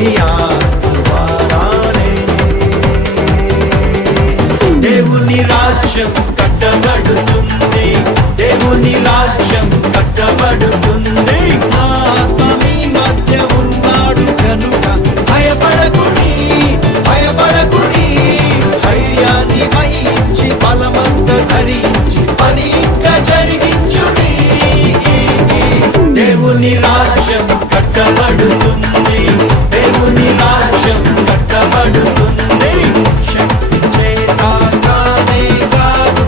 నీ ఆత్మ ద్వారానే. దేవుని రాజ్యం కట్టబడుతుంది, దేవుని రాజ్యం కట్టబడుతుంది. ఆత్మ మీ మధ్య ఉన్నాడు కనుక భయపడకుడి, భయపడకుడి. ధైర్యాన్ని వహించి బలమంతా ధరించి పని ఇంకా జరిగించుడి. దేవుని రాజ్యం కట్టబడుతుంది, దేవుని రాజ్యం కట్టబడుతుంది. శక్తి చేత కానే కాదు,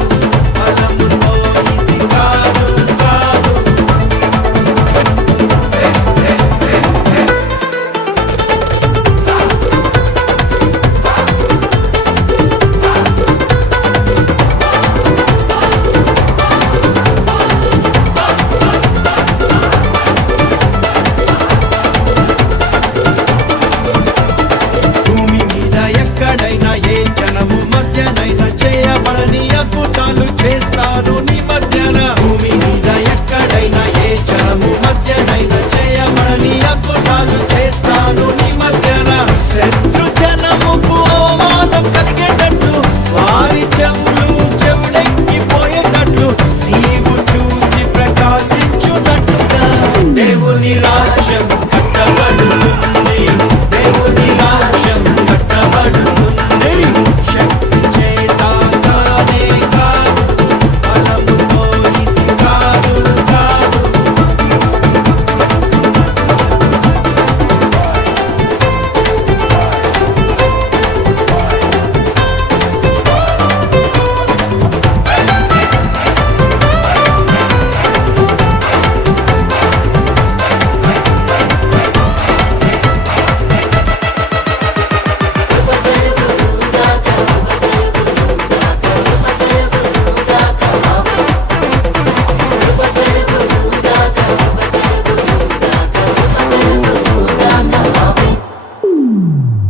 బలముతో ఇది కాదు కాదు. భూమి మీద ఎక్కడైనా ఏ జనము మధ్యనైనా చేయబడని అద్భుతాలు చేస్తాను నీ మధ్యన. భూమి మీద ఎక్కడైనా ఏ జనము మధ్యనైనా చేయబడని అద్భుతాలు చేస్తాను నీ మధ్యన. శత్రు జనముకు అవమానం కలిగేటట్లు, వారి చెవులు చెవుడెక్కిపోయేటట్లు నీవు చూచి ప్రకాశించున్నట్టుగా. దేవుని రాజ్యం కట్టబడుతుంది, దేవుని రాజ్యం కట్టబడుతుంది. శక్తి చేత కానే కాదు, బలముతో ఇది కాదు కాదు.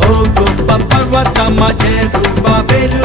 ఓ గొప్ప పర్వతమా జెరుబ్బాబెలు